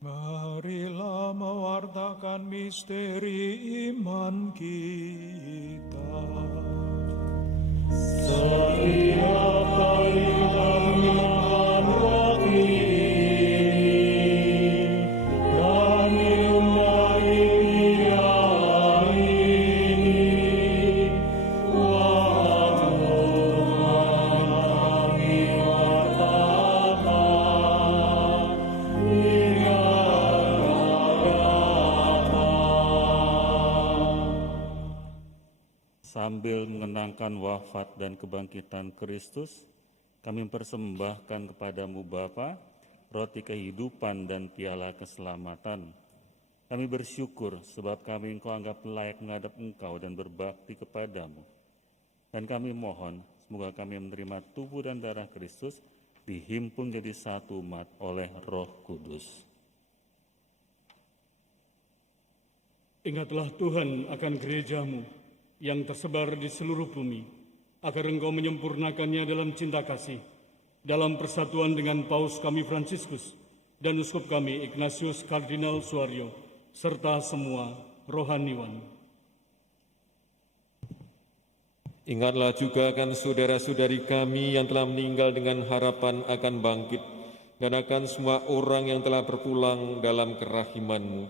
Marilah mewartakan misteri iman kita. Setiap kali kami menghadap ini, kami undangi Dia ini. Wahai Tuhan, kami wartakan, sambil mengenangkan wafat dan kebangkitan Kristus, kami persembahkan kepadamu Bapa, roti kehidupan dan piala keselamatan. Kami bersyukur sebab kami Engkau anggap layak menghadap Engkau dan berbakti kepadamu. Dan kami mohon, semoga kami menerima tubuh dan darah Kristus, dihimpun jadi satu umat oleh Roh Kudus. Ingatlah Tuhan akan gerejamu yang tersebar di seluruh bumi, agar Engkau menyempurnakannya dalam cinta kasih, dalam persatuan dengan Paus kami Fransiskus dan Uskup kami Ignatius Kardinal Suaryo, serta semua rohaniwan. Ingatlah juga akan saudara-saudari kami yang telah meninggal dengan harapan akan bangkit, dan akan semua orang yang telah berpulang dalam kerahiman-Mu,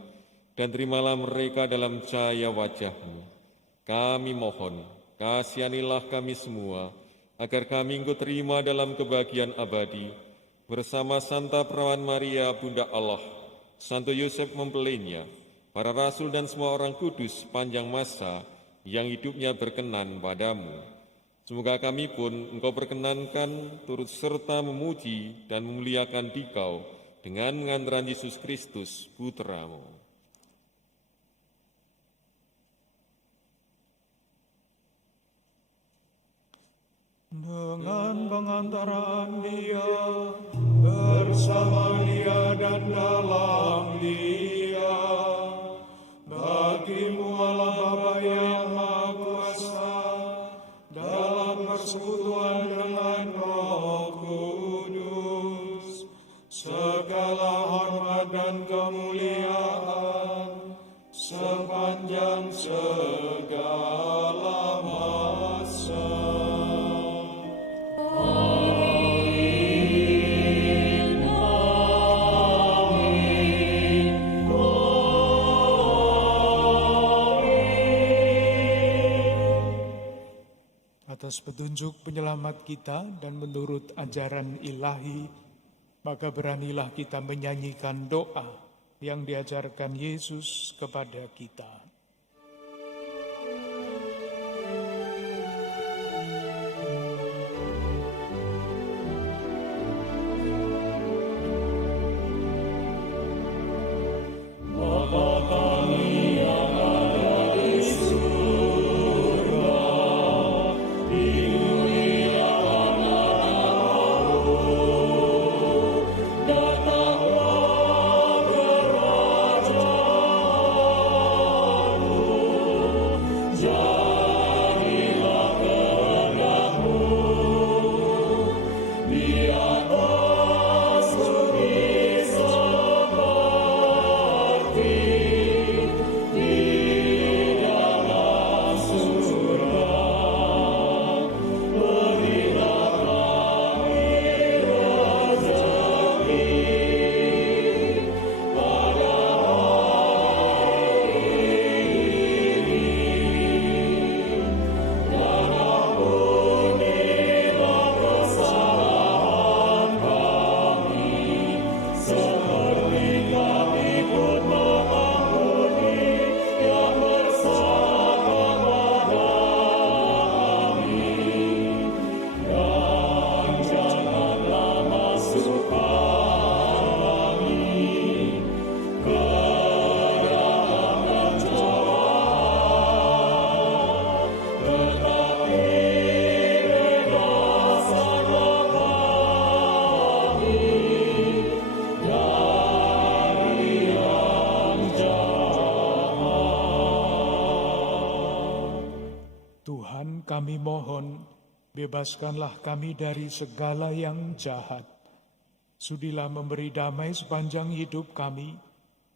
dan terimalah mereka dalam cahaya wajah-Mu. Kami mohon, kasihanilah kami semua, agar kami Engkau terima dalam kebahagiaan abadi, bersama Santa Perawan Maria, Bunda Allah, Santo Yosef mempelainya, para rasul dan semua orang kudus panjang masa yang hidupnya berkenan padamu. Semoga kami pun Engkau perkenankan turut serta memuji dan memuliakan Dikau dengan mengantarkan Yesus Kristus, Putra-Mu. Dengan pengantaran Dia, bersama Dia dan dalam Dia, bagimu Allah Bapa yang Maha Kuasa, dalam persekutuan dengan Roh Kudus, segala hormat dan kemuliaan sepanjang segala masa. Atas petunjuk penyelamat kita dan menurut ajaran ilahi, maka beranilah kita menyanyikan doa yang diajarkan Yesus kepada kita. Tuhan, kami mohon, bebaskanlah kami dari segala yang jahat, Sudilah memberi damai sepanjang hidup kami,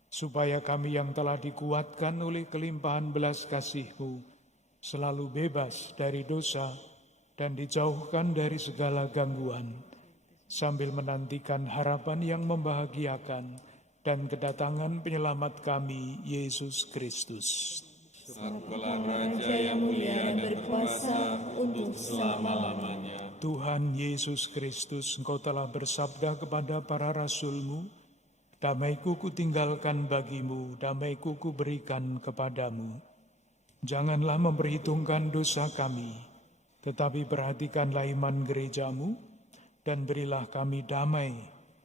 supaya kami yang telah dikuatkan oleh kelimpahan belas kasih-Mu selalu bebas dari dosa dan dijauhkan dari segala gangguan, sambil menantikan harapan yang membahagiakan dan kedatangan penyelamat kami, Yesus Kristus. Akulah Raja yang mulia dan berkuasa untuk selama-lamanya. Tuhan Yesus Kristus, Engkau telah bersabda kepada para rasul-Mu, damai-Ku kutinggalkan bagimu, damai-Ku kuberikan kepadamu. Janganlah memperhitungkan dosa kami, tetapi perhatikanlah iman gereja-Mu, dan berilah kami damai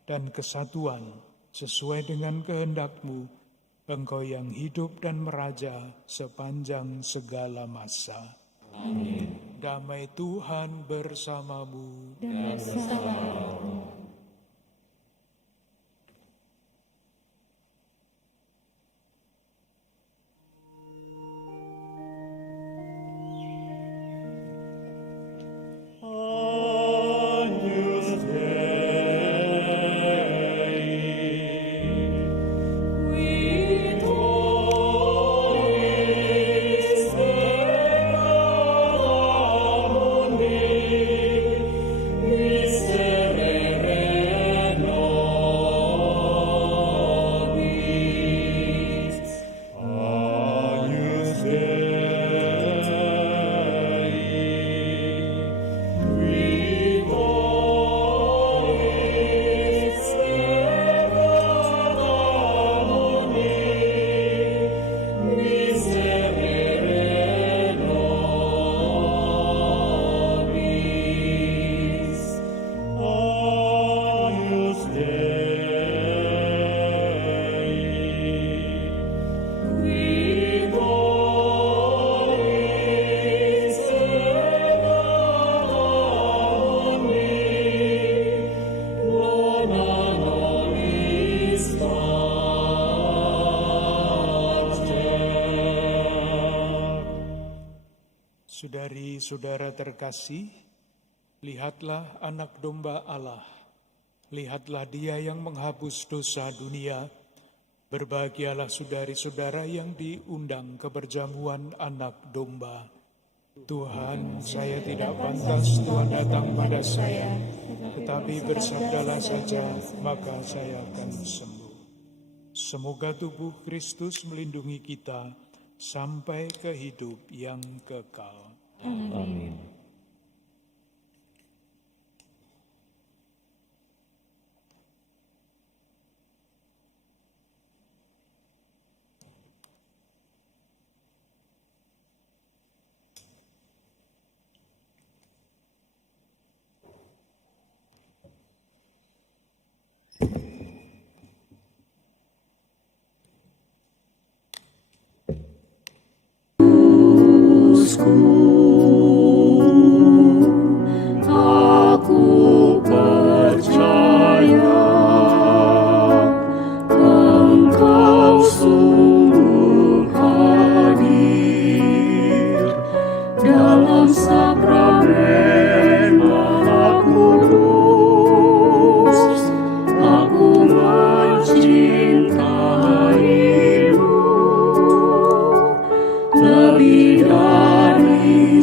dan kesatuan sesuai dengan kehendak-Mu, Engkau yang hidup dan meraja sepanjang segala masa. Amin. Damai Tuhan bersamamu dan bersama-Mu. Saudara terkasih, lihatlah anak domba Allah, lihatlah Dia yang menghapus dosa dunia. Berbahagialah saudari-saudara yang diundang ke perjamuan anak domba. Tuhan, saya tidak pantas Tuhan datang pada saya, tetapi bersabdalah saja, maka saya akan sembuh. Semoga tubuh Kristus melindungi kita sampai ke hidup yang kekal. Amin. Aku percaya Engkau sungguh hadir dalam sakramen Maha Kudus. Aku mencintaimu lebih dari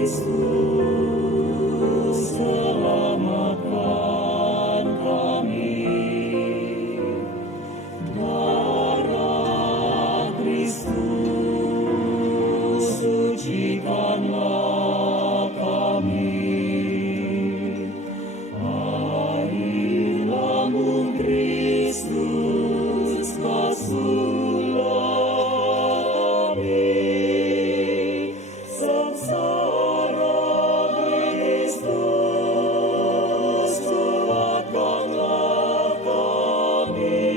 Kristus, selamatkan kami. Darah Kristus, sucikanlah kami. Air lambung Kristus, basuhlah kami. Sengsara Kristus, kuatkanlah kami.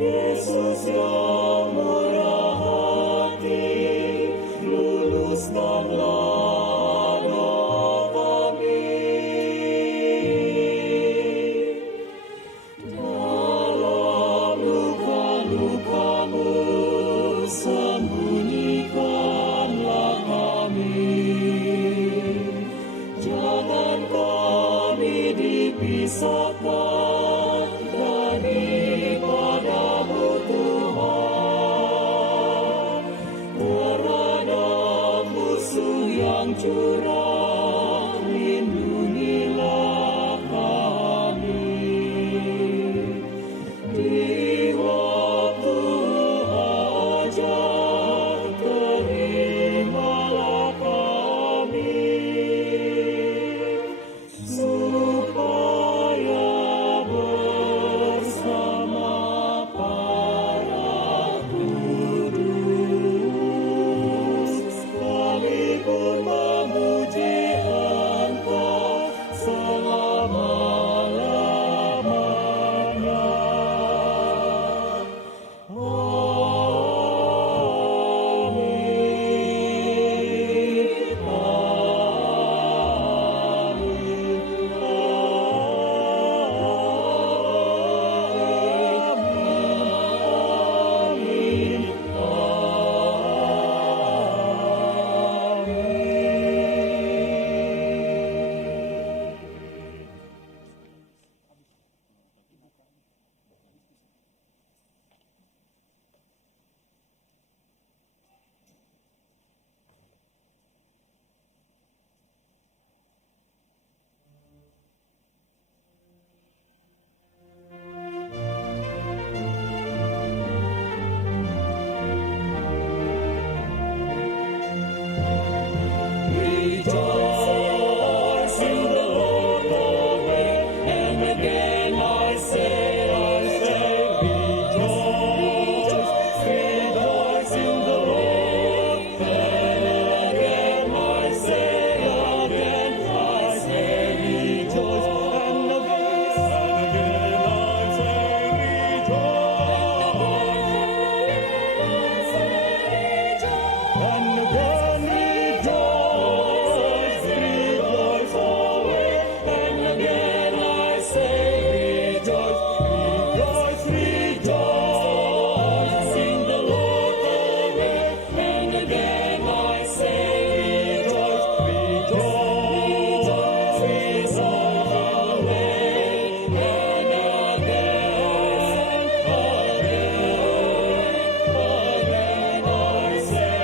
Yesus yang murah hati, luluskanlah doa kami. Dalam luka-lukamu, sembunyikanlah kami. Jangan kami dipisahkan daripadamu Tuhan. Terhadap musuh yang curang, lindungilah kami. Di waktu hajat, terimalah kami. Supaya bersama para kudus, kami pun memuji Engkau selama-lamanya. Rejoice in the Lord always, and again I say, rejoice. Rejoice in the Lord, and again I say, rejoice. And again I say, rejoice. And again rejoice, rejoice always. And again I say, rejoice, rejoice in the Lord always. And again I say, rejoice, rejoice always. And again I say,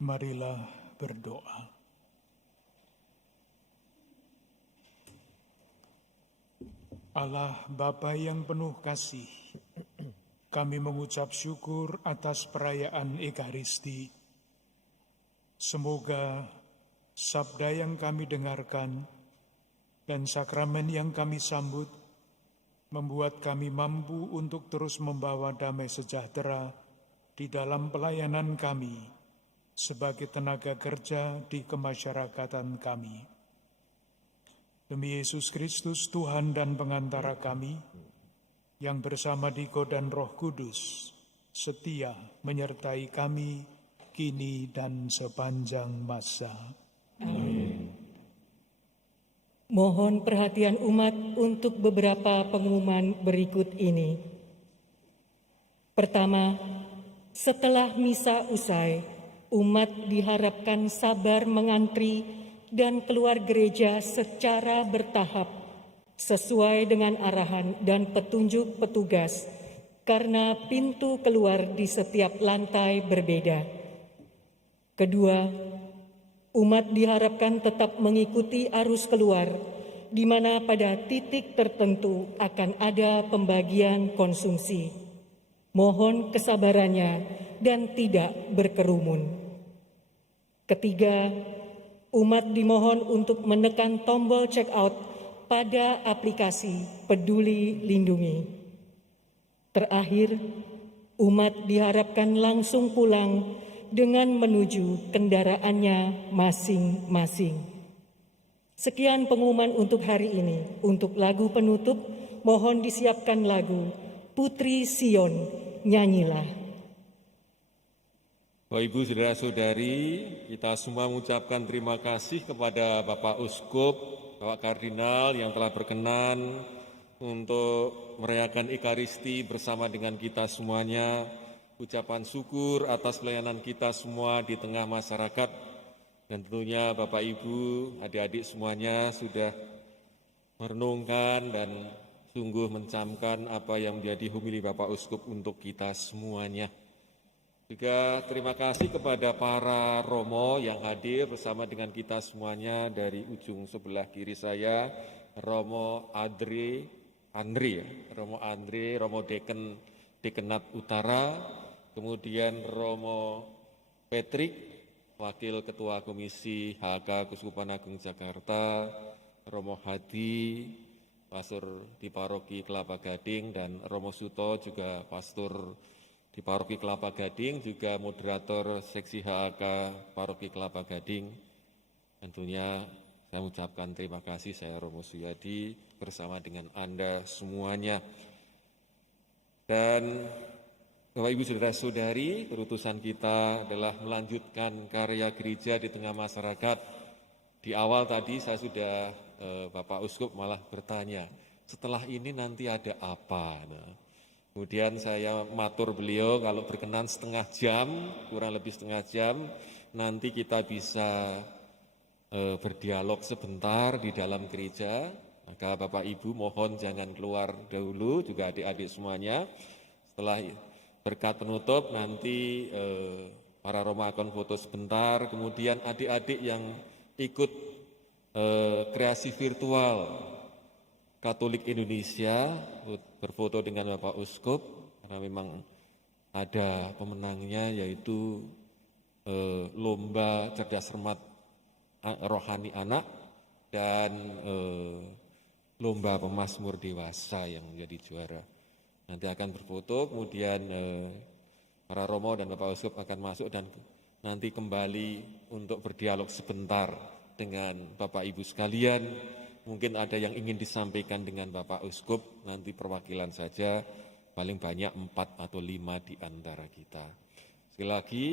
Marilah berdoa. Allah Bapa yang penuh kasih, kami mengucap syukur atas perayaan Ekaristi. Semoga sabda yang kami dengarkan dan sakramen yang kami sambut membuat kami mampu untuk terus membawa damai sejahtera di dalam pelayanan kami sebagai tenaga kerja di kemasyarakatan kami. Demi Yesus Kristus, Tuhan dan pengantara kami, yang bersama Diko dan Roh Kudus setia menyertai kami kini dan sepanjang masa. Amin. Mohon perhatian umat untuk beberapa pengumuman berikut ini. Pertama, setelah misa usai, umat diharapkan sabar mengantri dan keluar gereja secara bertahap sesuai dengan arahan dan petunjuk petugas karena pintu keluar di setiap lantai berbeda. Kedua, umat diharapkan tetap mengikuti arus keluar, di mana pada titik tertentu akan ada pembagian konsumsi. Mohon kesabarannya dan tidak berkerumun. Ketiga, umat dimohon untuk menekan tombol check out pada aplikasi Peduli Lindungi. Terakhir, umat diharapkan langsung pulang dengan menuju kendaraannya masing-masing. Sekian pengumuman untuk hari ini. Untuk lagu penutup, mohon disiapkan lagu Putri Sion, Nyanyilah. Bapak Ibu saudara-saudari, kita semua mengucapkan terima kasih kepada Bapak Uskup, Bapak Kardinal yang telah berkenan untuk merayakan Ekaristi bersama dengan kita semuanya. Ucapan syukur atas pelayanan kita semua di tengah masyarakat. Dan tentunya Bapak Ibu, adik-adik semuanya sudah merenungkan dan sungguh mencamkan apa yang menjadi homili Bapak Uskup untuk kita semuanya. Juga terima kasih kepada para romo yang hadir bersama dengan kita semuanya dari ujung sebelah kiri saya, Romo Andre, Romo Dekenat Utara, kemudian Romo Patrick, Wakil Ketua Komisi HK Keuskupan Agung Jakarta, Romo Hadi, Pastor di Paroki Kelapa Gading, dan Romo Suto juga Pastor di Paroki Kelapa Gading, juga moderator seksi HAK Paroki Kelapa Gading. Tentunya saya ucapkan terima kasih, saya Romo Suyadi bersama dengan Anda semuanya. Dan Bapak Ibu saudara-saudari, keputusan kita adalah melanjutkan karya gereja di tengah masyarakat. Di awal tadi saya sudah, Bapak Uskup malah bertanya, setelah ini nanti ada apa? Kemudian saya matur beliau kalau berkenan setengah jam, kurang lebih setengah jam, nanti kita bisa berdialog sebentar di dalam gereja. Maka Bapak Ibu mohon jangan keluar dahulu, juga adik-adik semuanya. Setelah berkat penutup nanti para romo akan foto sebentar, kemudian adik-adik yang ikut kreasi virtual Katolik Indonesia berfoto dengan Bapak Uskup, karena memang ada pemenangnya yaitu lomba cerdas cermat rohani anak dan lomba pemazmur dewasa yang menjadi juara. Nanti akan berfoto, kemudian para romo dan Bapak Uskup akan masuk dan nanti kembali untuk berdialog sebentar dengan Bapak Ibu sekalian. Mungkin ada yang ingin disampaikan dengan Bapak Uskup, nanti perwakilan saja, paling banyak 4 atau 5 di antara kita. Sekali lagi,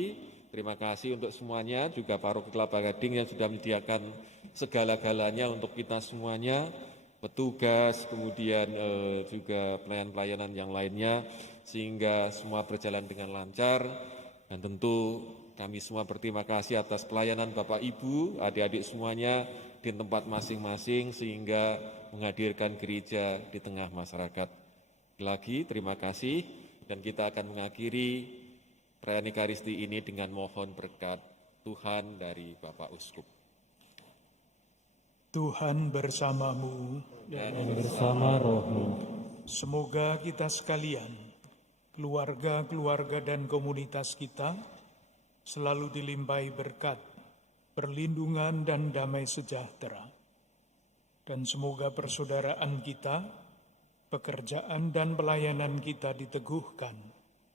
terima kasih untuk semuanya, juga Paroki Kelapa Gading yang sudah menyediakan segala-galanya untuk kita semuanya, petugas, kemudian juga pelayan-pelayanan yang lainnya, sehingga semua berjalan dengan lancar. Dan tentu kami semua berterima kasih atas pelayanan Bapak Ibu, adik-adik semuanya, di tempat masing-masing sehingga menghadirkan gereja di tengah masyarakat. Lagi terima kasih dan kita akan mengakhiri perayaan Ekaristi ini dengan mohon berkat Tuhan dari Bapak Uskup. Tuhan bersamamu dan bersama rohmu. Semoga kita sekalian, keluarga-keluarga dan komunitas kita selalu dilimpahi berkat perlindungan dan damai sejahtera. Dan semoga persaudaraan kita, pekerjaan dan pelayanan kita diteguhkan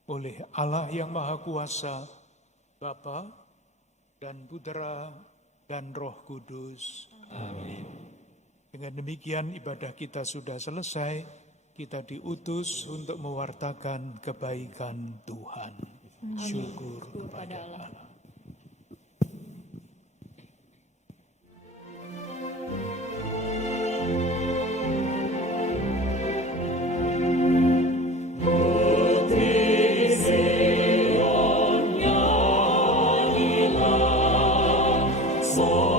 oleh Allah yang Maha Kuasa, Bapa dan Putra dan Roh Kudus. Amin. Dengan demikian ibadah kita sudah selesai, kita diutus untuk mewartakan kebaikan Tuhan. Syukur kepada Allah. So